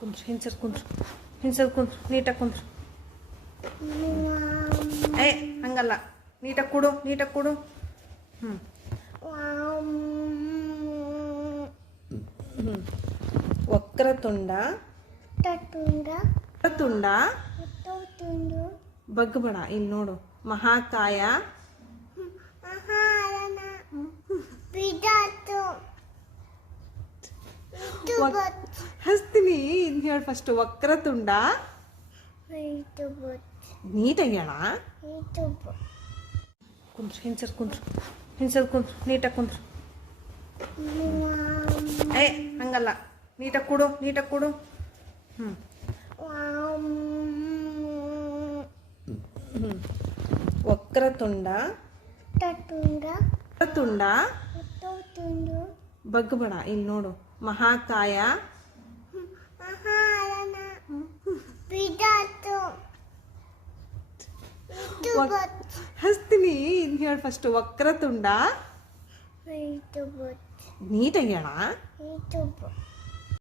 ಕುಂದ್ರು ಹಿಂಸರ್ ಕುಂದ್ರು ಹಿಂಸರ್ ಕುಂದ್ರು ನೀಟಾಗಿ ಕುಂದ್ರು ಏ ಹಂಗಲ್ಲ ನೀಟಾಗಿ ಕೊಡು ನೀಟಾಗಿ ಕೊಡು ಹ್ಞೂ ಹ್ಞೂ ವಕ್ರತುಂಡ ತಟ್ಟುಂಡ ವಕ್ರತುಂಡ ತುಂಡು ಬಗ್ಬೇಡ ಇಲ್ಲಿ ನೋಡು ಮಹಾಕಾಯ ಆಹಾರನ ಬಿಡಾತು ಇದು ವಕ್- ಬತ್ ಹಸ್ತೀನಿ ಇನ್ನು ಹೇಳಿ ಫಸ್ಟ್ ವಕ್ರತುಂಡ. ನೀಟಾಗಿ ಹೇಳ? ಕುಂದ್ರು ಹಿಂಸರ್ ಕುಂದ್ರು ಹಿಂಸರ್ ಕುಂದ್ರು ನೀಟಾಗಿ ಕುಂದ್ರು. ಏ ಹಂಗಲ್ಲ. ನೀಟಾಗಿ ಕೊಡು ನೀಟಾಗಿ ಕೊಡು. ಹ್ಞೂ ಹ್ಞೂ ವಕ್ರತುಂಡ. ತುಂಡ ವಕ್ರತುಂಡ. ತುಂಡು ಬಗ್ಬೇಡ ಇಲ್ಲಿ ನೋಡು. ಮಹಾಕಾಯ. ಇನ್ ಹಸ್ತೀನಿ ಇನ್ನು ಹೇಳಿ ಫಸ್ಟ್ ವಕ್ರತುಂಡ. ನೀಟಾಗಿ ಹೇಳ?